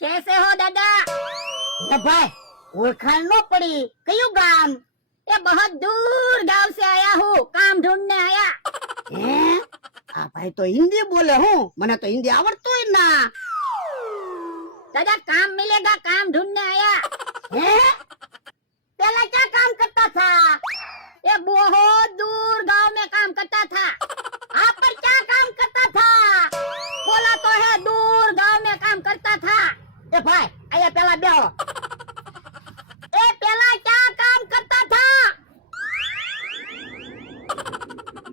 कैसे हो दादा? ए भाई ओळखाण न पड़ी कયું ગામ? ये बहुत दूर गांव से आया हूँ, काम ढूंढने आया। હે આ ભાઈ તો હિન્દી બોલે હું મને તો હિન્દી આવડતું જ ના। दादा काम मिलेगा, काम ढूंढने आया। હે पहला क्या काम करता था? ये बहुत दूर गांव में काम करता था। आप पर क्या काम करता था? बोला तो है दूर गांव में काम करता था। ए भाई आया पहला बेहो। ए पहला क्या काम करता था?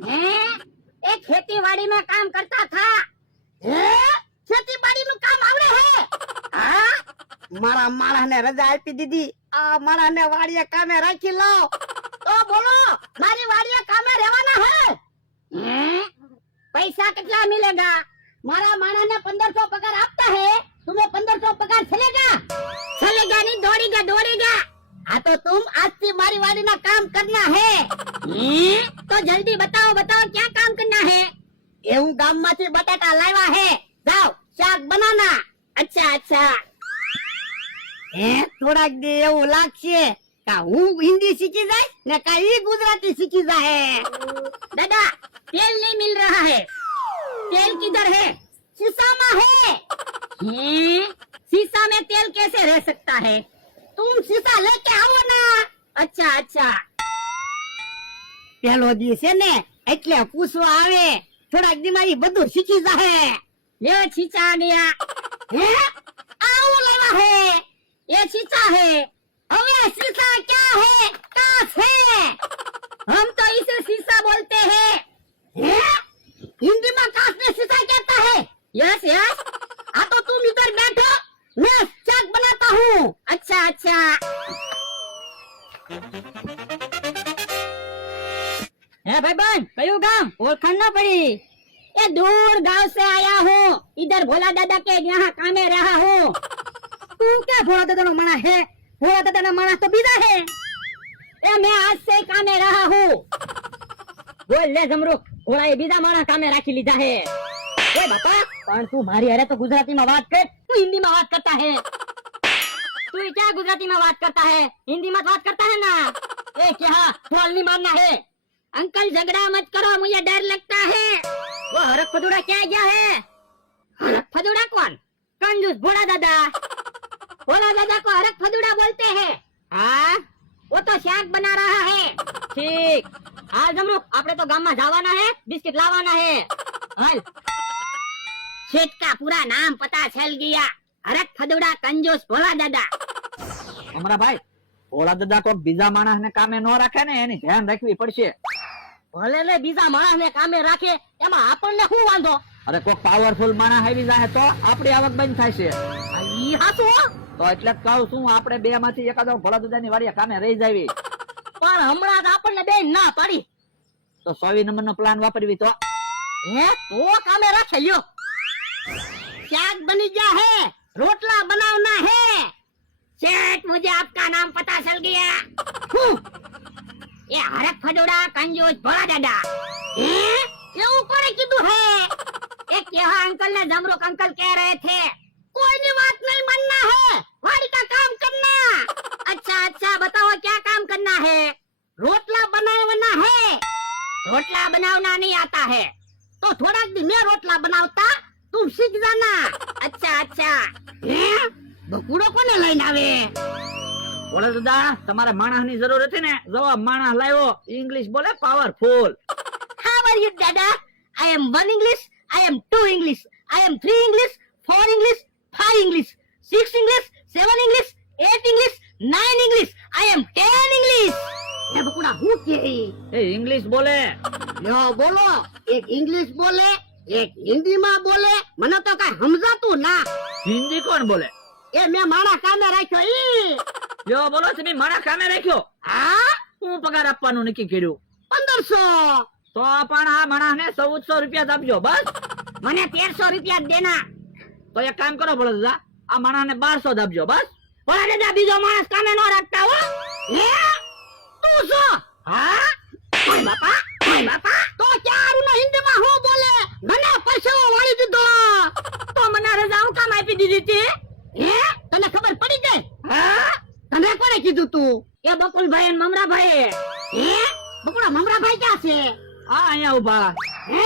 हैं? ये खेती बाड़ी में काम करता था। હે ખેતીવાડી નું કામ આવડે હે? હા મારા માણસ ને રજા આપી દીધી આ માણસ ને વાડીએ કામે રાખી લો તો બોલો મારી વાડીએ કામે રહેવાના હે? हैं? पैसा कितना मिलेगा? मारा माणस ने 1500 पगार आपता है, तुम्हें 1500 पगार चलेगा? चलेगा नहीं, दौड़ेगा दौड़ेगा। हाँ तो तुम आज से मारी वाड़ी ना काम करना है। हैं? तो जल्दी बताओ बताओ क्या काम करना है? એવું ગામમાંથી બટાટા લાવ્યા હે, જાઓ શાક બનાના। अच्छा अच्छा। હે થોડાક દી એવું લાગશે કા હું હિન્દી શીખી જાય ને કા ઈ ગુજરાતી શીખી જાય। दादा तेल नहीं मिल रहा है, तेल किधर है? शीशाમાં है। हैं? शीशा में तेल कैसे रह सकता है? तुम शीशा लेके आओ ना। अच्छा अच्छा। પેલો દી છે ને એટલે પૂછવા આવે થોડાક દી માં ઈ બધું શીખી જાય। ये शीशा आ गया। હે આવું લેવા હે? ये शीशा है। હવે शीशा क्या है? कांच है। हम तो इसे शीशा बोलते हैं। है? हिंदी में कांच में शीशा कहता है। Yes yes. हाँ तो तुम इधर बैठो, मैं चाक बनाता हूँ। अच्छा अच्छा। है भाई बहन कયું ગામ? ઓળખાણ ના પડી। ये दूर गांव से आया हूँ, इधर भोला दादा के यहाँ कामे रहा हूँ। तू क्या भोला दादा नो माना है? भोला दादा ना माना तो बीजा है। ये मैं आज से कामे रहा हूँ। बोल ले जमरू, भोला ये बीजा माणा कामे राखी लीधा है। ए बापा पण तू मारी अरे तो गुजराती में बात कर, तू हिंदी में बात करता है। तू ये क्या गुजराती में बात करता है, हिंदी में बात करता है ना। ए क्या बोल नहीं मारना है। अंकल झगड़ा मत करो, मुझे डर लगता है। वो हरक फदुड़ा क्या गया है? हरक फदुड़ा कौन? कंजूस भोला दादा। भोला दादा को हरक फदुड़ा बोलते हैं। हाँ वो तो शाक बना रहा है। ठीक हाल जमरू आपने तो गांव में जावाना है, बिस्किट लावाना है। हाल शेठ का पूरा नाम पता चल गया, हरक फदुड़ा कंजूस भोला दादा। हमारा भाई भोला दादा को बीजा माणस ने कामे न राखे ने एनी ध्यान રાખવી પડશે। ભલે ને બીજા માણસ ને કામે રાખે એમાં આપણને શું વાંધો? અરે કોક પાવરફુલ માણસ આવી જાય તો આપણી આવક બંધ થાય છે। ઈ હાચું હો? તો એટલે જ કહું છું આપણે બે માંથી એકાદો ભોલા દાદાની વાડીએ કામે રહી જાવી। પણ હમણાં જ આપણને બે ના પાડી। તો 100 નંબરનો પ્લાન વાપરવી તો હે તો કામે રાખે લ્યો। शाक बनी गया है, रोटला बनाना है। सेठ मुझे आपका नाम पता चल गया। ये हरक फदुड़ा कंजूस भोला दादा। એવું કોણે કીધું है? एक यहाँ अंकल ने जमरूक अंकल कह रहे थे। कोई भी बात नहीं मानना है, वाड़ी का काम करना। अच्छा अच्छा बताओ क्या काम करना है? रोटला बनाना है। रोटला बनाना नहीं आता है तो थोड़ा दिन मैं रोटला बनावता, तुम सीख जाना। अच्छा अच्छा। બકુડો કોને લઈને આવે? ભોલા દાદા તમારે માણસની જરૂર હતી ને, જો માણસ લાવ્યો, ઇંગ્લિશ બોલે powerful. How are you, Dada? I am 1 English, I am 2 English, I am 3 English, 4 English, 5 English, 6 English, 7 English, 8 English, 9 English, I am 10 English. એ બકુડા હું કે? એ ઇંગ્લિશ બોલે। લ્યો બોલો, એક ઇંગ્લિશ બોલે, એક હિન્દીમાં બોલે, મને તો કાઈ સમજાતું ના। હિન્દી કોણ બોલે? એ મેં મારા કામે રાખ્યો ઈ। જો બોલો તમે મારા કામે રાખ્યો? હા હું પગાર આપવાનું નક્કી કર્યું। 1500। તો પણ આ માણસને 1400 રૂપિયા જ આપજો બસ। મને 1300 रुपया देना। તો એક કામ કરો ભોલા દાદા, આ માણસને 1200 જ આપજો બસ। ભોલા દાદા બીજો માણસ કામે ન રાખતા હો। હે તું છો? હા ઓય બાપા, ઓય બાપા, તો ક્યારનો હિન્દીમાં હું બોલે? મને પરસેવો વાળી દીધો। તો મને રજા હું કામ આપી દીધી હતી? હે તને ખબર પડી ગઈ હા તને કોણે કીધું તું એ બકુલભાઈ અને મમરાભાઈ હે બકુડા મમરાભાઈ ક્યાં છે આ અહીંયા ઉભા હે